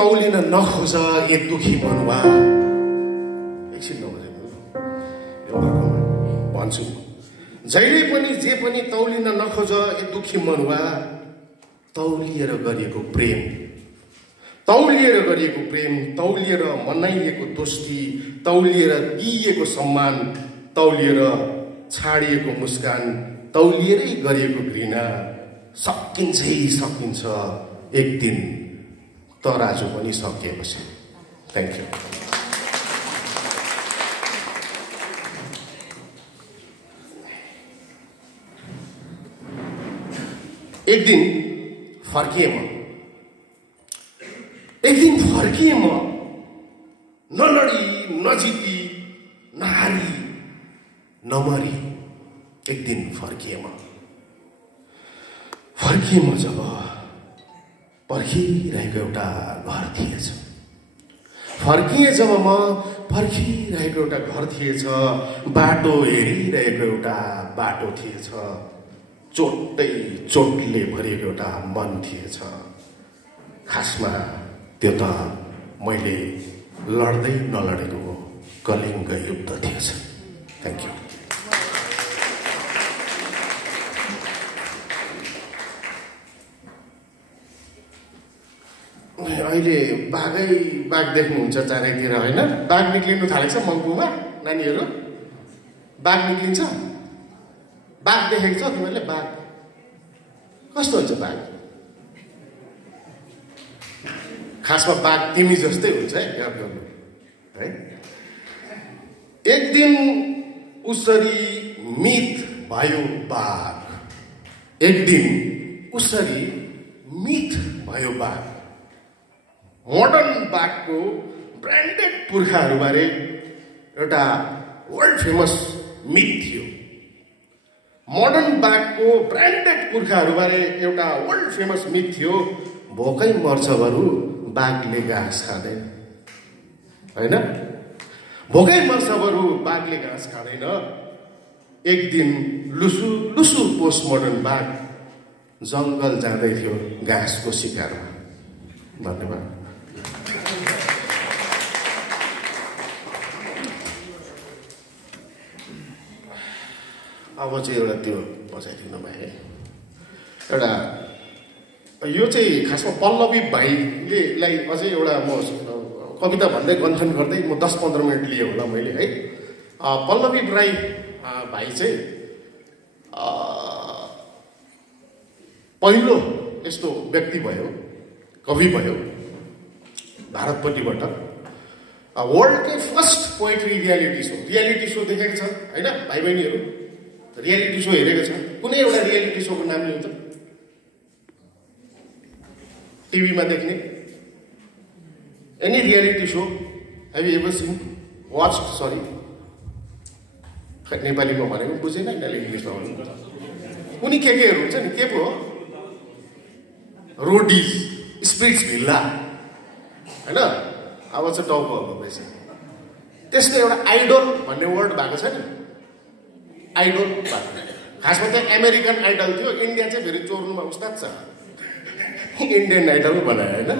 तौलिन नखोज ए दुखी मनुवा। एकछिन भन्छु, जहिले पनि जे पनि तौलिन नखोज ए दुखी मनुवा। तौलिएर गरिएको प्रेम, तौलिएर गरिएको प्रेम, तौलिएर मनाइएको दोस्ती, तौलिएर दिइएको सम्मान, तौलिएर छाडिएको मुस्कान, तौलिएरै गरिएको घृणा सकिन्छै सकिन्छ एक दिन, तराजु पनि सकिएपछि। Thank you. एक दिन फर्किए म, नलडी नजिती नहारी नमरी। एक दिन फर्किए म जब पर्खिरहेको एउटा घर थिएछ। फर्किए जब म पर्खिरहेको एउटा घर थिएछ। बाटो हेरिरहेको एउटा बाटो थिएछ। चोटले भरिएको एउटा मन थिएछ। खासमा त्यो त मैले लड्दै नलडेको कलिङ्ग युद्ध थिएछ। Thank you. अहिले बाघ देख्नुहुन्छ चारैतिर, होइन? बाघ निक्लिनु थालेको छ मङ्पुमा। नानीहरू, बाघ निक्लिन्छ। बाघ देखेको छ तिमीहरूले? बाघ कस्तो हुन्छ? बाघ खासमा बाघ तिमी जस्तै हुन्छ है, याद गर्नु है। एक दिन उसरी मित भयो बाघ। एक दिन उसरी मित भयो बाघ। मोडर्न बाघको ब्रान्डेड पुर्खाहरूबारे एउटा वर्ल्ड फेमस मिथ थियो। मोडर्न बाघको ब्रान्डेड पुर्खाहरूबारे एउटा वर्ल्ड फेमस मिथ थियो। भोकै मर्छ बरु बाघले घाँस खाँदैन, होइन? भोकै मर्छ बरु बाघले घाँस खाँदैन। एक दिन लुसु पोस्ट मोडर्न बाघ जङ्गल जाँदै थियो घाँसको शिकारमा। धन्यवाद। अब चाहिँ एउटा त्यो बजाइदिनु भयो। एउटा यो चाहिँ खासमा पल्लवी भाइले अझै एउटा म कविता भन्दै गन्थन गर्दै म 10-15 मिनट लिएँ होला मैले, है। पल्लवी राई भाइ चाहिँ पहिलो यस्तो व्यक्ति भयो, कवि भयो भारतपट्टिबाट। वर्ल्डकै फर्स्ट पोइट्री रियालिटी सो देखेको छ, होइन भाइ बहिनीहरू? रियालिटी सो हेरेको छ? कुनै एउटा रियालिटी सोको नाम लिनु त? टिभीमा देख्ने any reality so have you ever scene, watched? Sorry, नेपालीमा भनेको बुझेन, यिनीहरूले इङ्ग्लिसमा भन्नु। कुनै केहरू हुन्छ नि, के पो हो? रोडिज, स्पिट्स भिल्ला, होइन? अब चाहिँ टाउको अब रहेछ। त्यसको एउटा आइडल भन्ने वर्ड भएको छ नि, आइडल भएको। खासमा चाहिँ अमेरिकन आइडल थियो। इन्डिया चाहिँ फेरि चोर्नुमा उस्ताद छ। इन्डियन आइडल बनायो, होइन?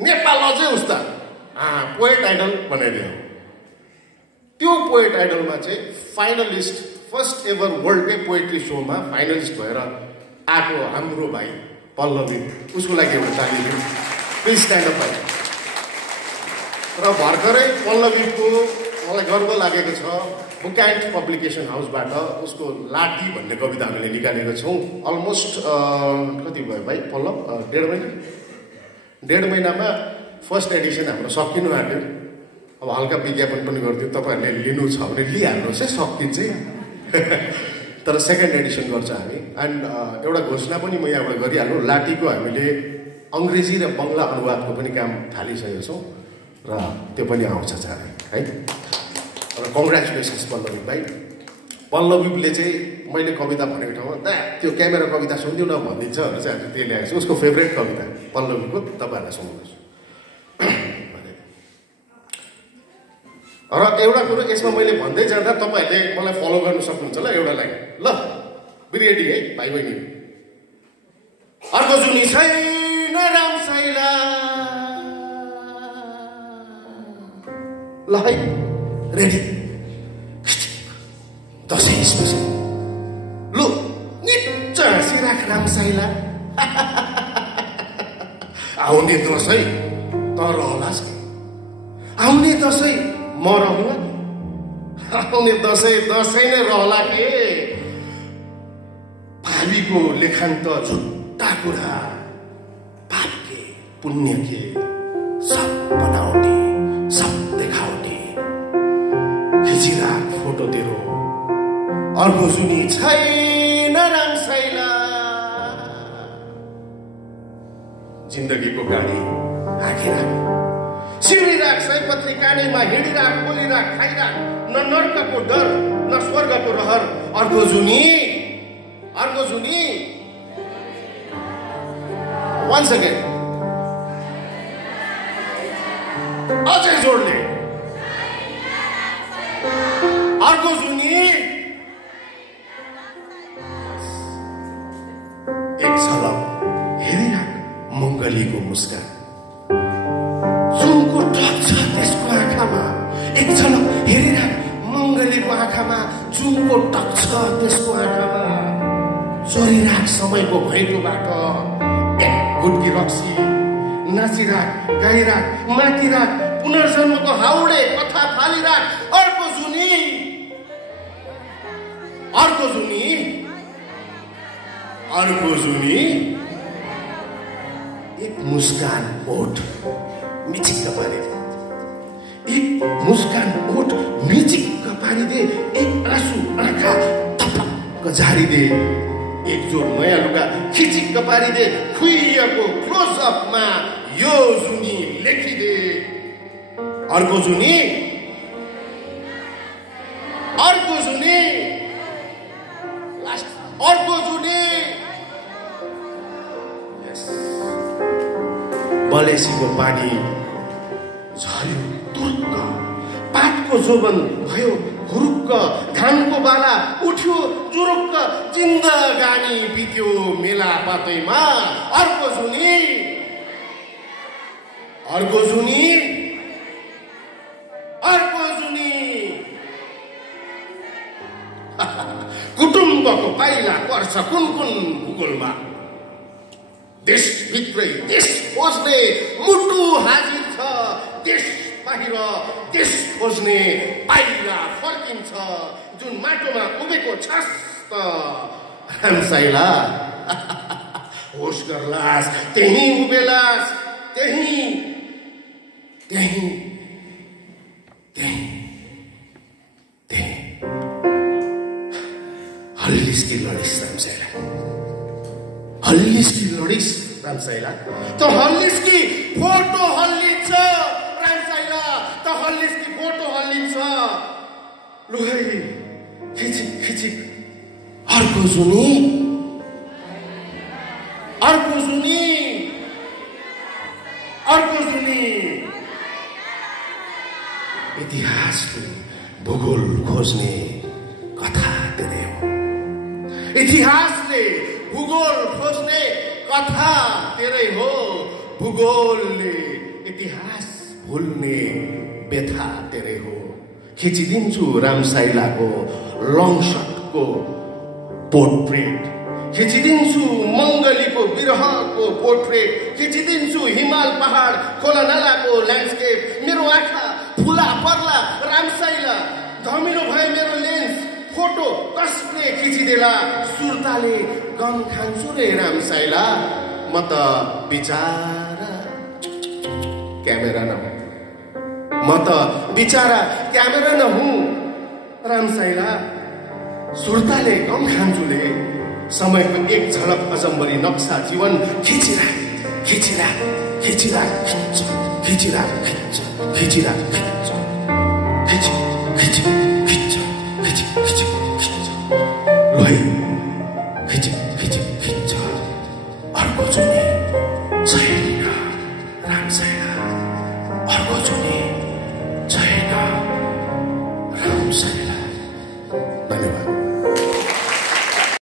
नेपाल अझै उस्ताद, पोएट आइडल बनाइदियो। त्यो पोएट आइडलमा चाहिँ फाइनलिस्ट, फर्स्ट एभर वर्ल्डकै पोएट्री सोमा फाइनलिस्ट भएर आएको हाम्रो भाइ पल्लवी, उसको लागि एउटा ताली दिउँ प्लिज, स्ट्यान्ड अप भाइ। र भर्खरै पल्लवीको मलाई गर्व लागेको छ, बुक्यान्ट पब्लिकेसन हाउसबाट उसको लाठी भन्ने कविता हामीले निकालेको छौँ। अलमोस्ट कति भयो भाइ पल्लव? 1.5 महिना? 1.5 महिनामा फर्स्ट एडिसन हाम्रो सकिनु आँट्यो। अब हल्का विज्ञापन पनि गरिदियो, तपाईँहरूले लिनु छ भने लिइहाल्नुहोस् है, सकिन्छ। तर सेकेन्ड एडिसन गर्छ हामी। एन्ड एउटा घोषणा पनि म यहाँबाट गरिहाल्नु, लाठीको हामीले अङ्ग्रेजी र बङ्गला अनुवादको पनि काम थालिसकेको छौँ र त्यो पनि आउँछ चाँडै, है। र कङ्ग्रेचुलेसन्स पल्लवी भाइ। पल्लवीले चाहिँ मैले कविता भनेको ठाउँमा त्यो क्यामेरा कविता सुनिदिउँ न भनिदिन्छ भनेर चाहिँ आज त्यही ल्याएको छु। उसको फेभरेट कविता पल्लवीको तपाईँहरूलाई सुनाउँछु। र एउटा कुरो यसमा मैले भन्दै जाँदा तपाईँहरूले मलाई फलो गर्नु सक्नुहुन्छ ल। एउटा लाइन ल, बिरेडी है भाइ बहिनी। अर्को जुनी छैन राम सैला ल है रेडी दसैँ स्पेसल लु निच्च हाँसिराख रामसाइला आउने दसैँ त रहलास् कि आउने दसैँ म रहला कि आउने दसैँ दसैँ नै रहला के भावीको लेखान त झुट्टा कुरा पाप के पुण्य के सब बनावटी सब देखावटी खिचिराख फोटो तेरो अर्को जुनी छैन रामसाइला जिन्दगीको गाडी हाँकिराख सिँडिराख सयपत्री कानीमा हिँडिराख बोलिराख खाइराख न नर्कको डर न स्वर्गको रहर अर्को जुनी once again अझै जोडले अर्को जुनी एक झलक हेरिराख मङ्गलीको मुस्कान जुनको टक्छ त्यसको आँखामा एक झलक हेरिराख मङ्गलीको आँखामा जुनको टक्छ त्यसको आँखामा चोरिराख समयको भैटोबाट एक गुटकी रक्सी नाचिराख गाइराख मातिराख पुनर्जन्मको हाउडे कथा फालिराख अर्को जुनी एक मुस्कान ओठ मिचिक्क पारिदे एक आँसु आँखा थपक्क झारिदे एक जोर नयाँ लुगा खिचिक्क पारिदे खुइएको क्लोजअपमा यो जुनी लेखिदे अर्को जुनी बलेसीको पानी झर्यो तुर्क पातको जोबन भयो हुरुक्क घामको बाला उठ्यो चुरुक्क जिन्दगानी बित्यो मेला पातैमा अर्को जुनी कुटुम्बको पाइला पर्छ कुन भूगोलमा देशभित्रै देश खोज्ने मुटु हाजिर छ देश बाहिर देश खोज्ने पाइला फर्किन्छ जुन माटोमा उभेको छस् त रामसाइला होस गर्लास् त्यही उभेलास् त्यही हल्लिस्की लडिस रामसाइला त हल्लिस्की फोटो हल्लिन्छ रामसाइला त हल्लिस्की फोटो हल्लिन्छ लु है खिचिक अर्को जुनी इतिहासले भूगोल खोज्ने कथा तेरे हो भूगोलले इतिहास भुल्ने व्यथा तेरे हो खिचिदिन्छु रामसाइलाको लङ शटको पोर्ट्रेट खिचिदिन्छु मङ्गलीको विरहको पोर्ट्रेट खिचिदिन्छु हिमाल पहाड खोला नालाको ल्यान्डस्केप मेरो आँखा फुला पर्ला रामसाइला धमिलो भए मेरो लेन्स फोटो कसले खिचिदेला सुर्ताले गम खान्छु रे रामसाइला म त बिचारा क्यामेरा नहुँ रामसाइला सुर्ताले गम खान्चुले समयको एक झलक अजम्बरी नक्सा जीवन खिचिराख अर्को जुनी छैन रामसाइला अर्को जुनी